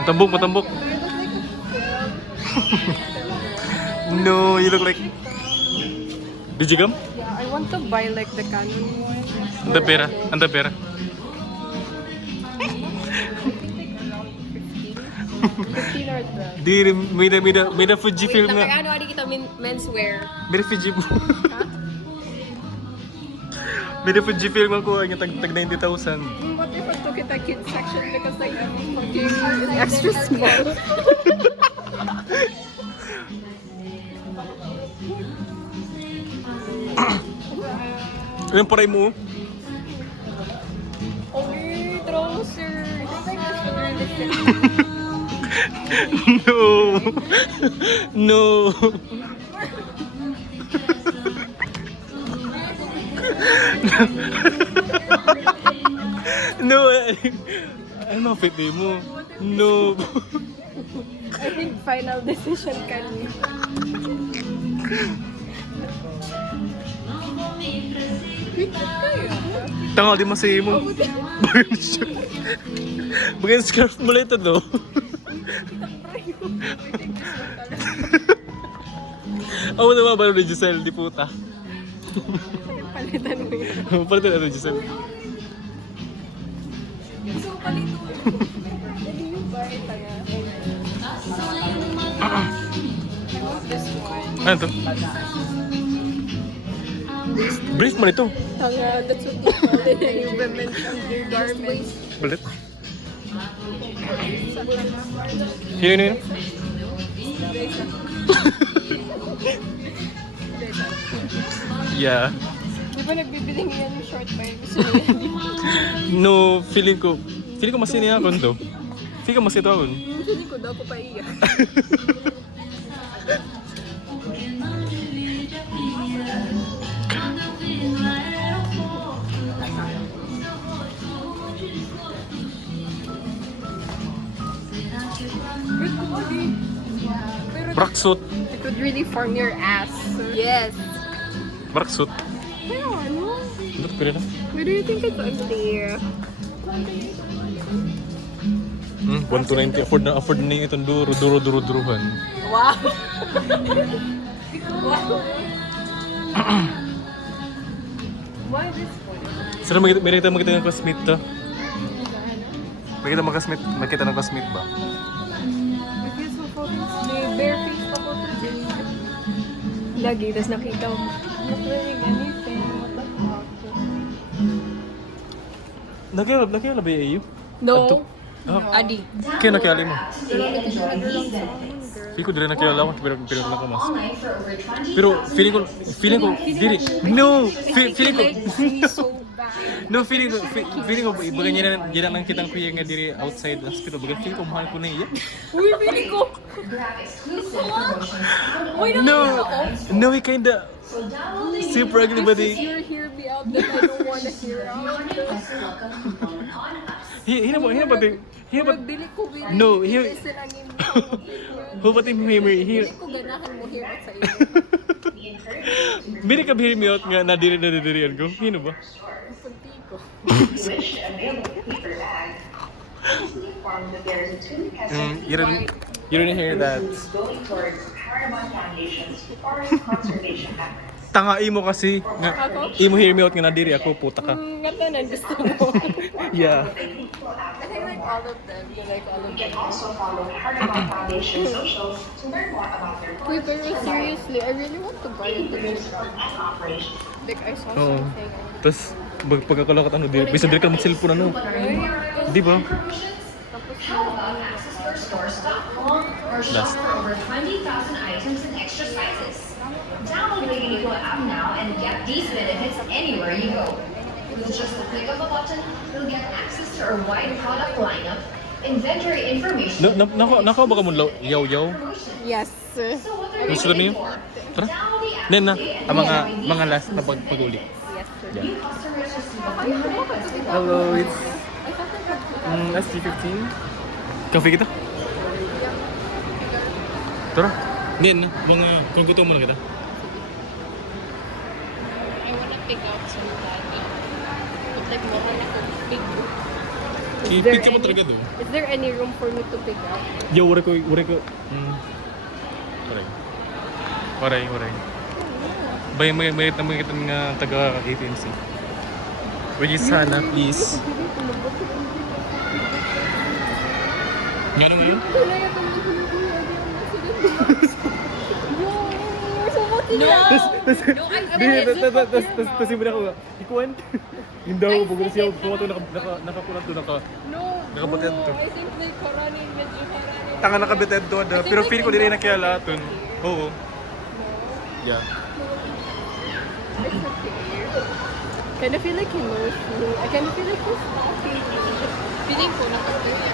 Matambok, matambok. No, you look like... Digicam? Yeah, I want to buy like the Canon one. Anda pera, anda pera. 15 or 12. Di, may na Fujifilm nga. Ano kita menswear? May na Fujifilm. May na Fujifilm ako, ang tag 90,000. What if I took it a kids section because I am fucking extra small? Yung paray mo. Okay, trouser. No. No. No. Ano fit mo? No. I think final decision can be. Tanga di masaya mo. Bagay scarf mo lang ito do. Ako naman ba ni Giselle, di puta. Palitan mo yun. Palitan natin Giselle. So, palito. Hindi yung buy tayo. I want this one. Ano to? Brief mo nito. Tanga, that's what you call it in women's undergarments. Balit. Yun yun. Yeah. Di ba nagbibili niya yung short pa yung gusto niya? No, feeling ko masini ako to. Feeling ko masito ako. Feeling ko daw ko pa iya. Braksut. It would really form your ass. Yes. Braksut. Pero ano? Ano to pwede na? Where do you think it's ugly? 1,290. Afford na yung itong duro-duruhan. Wow. Why this one? Sino makita ng classmate to? Makita ng classmate ba? Because of photos, may bare face pa po to. Lagi, tas nakita mo. Not wearing anything. What the fuck? Nakiyala ba yung iyo? No. Ah, Adi. kaya nakiyala mo? Pero may tissue lang sa amin, girl. Feeling ko dili nakiyala ako pero nakamas. Pero feeling ko dili. No, feeling ko So bad. no feeling ko ibaga niya nang kitang kuya nga diri outside the hospital. Baga feeling ko mahal ko na iya. Uy, feeling ko. Why not? No, we kinda super ugly but If you hear me out, then I don't wanna hear out. hina ba Bili ko, bili. No, Bili here- sila ng Who ba tim hear me Bili here? ko ganahan mo hear out sa iyo. Bili ka hear me out nga na diri ko. Hino ba? Punti ko. You didn't hear that. Tanga imo kasi nga imo hear me out nga na diri ako puta ka. Nga tanan gusto mo. Yeah. I think like all of them. They like all of them. Also follow Hardamont Foundation socials to learn more about their Uy, pero seriously, I really want to buy it. and operations. Like, I saw Oo. something. Tapos pagkakalakat ano diri, bisa diri ka mag-cellphone ano. Di ba? How about accessstore.com or shop Last. for over 20,000 items in extra sizes? Download the Uniqlo app now and get these benefits anywhere you go. With just the click of a button, you'll get access to our wide product lineup, inventory information, Nako ba ka mo yaw? Yes. So what are you Gusto niyo? waiting for? Tara. Download the app Nen na today and ang get everything mga you last na need. paguli. Yes, sir. Yeah. New customers receive a Hello, it's I thought I had SG15. Kafe kita? Tara. Nen na mga kung gusto mo na kita. I wanna pick out some that. But like, more like a big book. I-picture mo talaga doon. Is there any room for me to pick up? Yo, waray ko. Waray. Bay, may kita nga taga ATMC. Which is sana, please. Nga ano ngayon? Tapos yung muna ko, ikuan. Yung daw, bago siya, pumato, nakakulat doon, nakabated to. I think may Koranin, medyo Koranin. Tanga nakabated doon, pero feeling ko din na kaya lahat doon. Oo. Yeah. It's okay. Kind of feel like emotional. I kind of feel like he's talking. Feeling ko nakakaya.